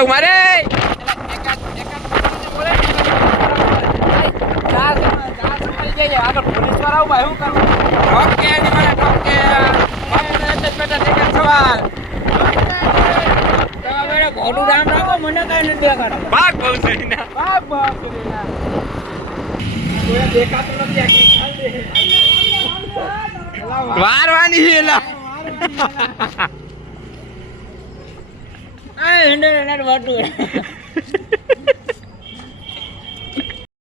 dialog મારે આગળ police વાળા ઉભા શું કરવું ઓકે ની મને ઓકે બાપુને એક જ બેટા એક જ સવાલ તમે ઘોડું રામ રાખો મને કઈ નથી દેખાડો ભાગ બહુ સહી ના બાપ બાપ દેખાતું નથી આ વારવાની છે એલા આ હેન્ડલ એના વાટું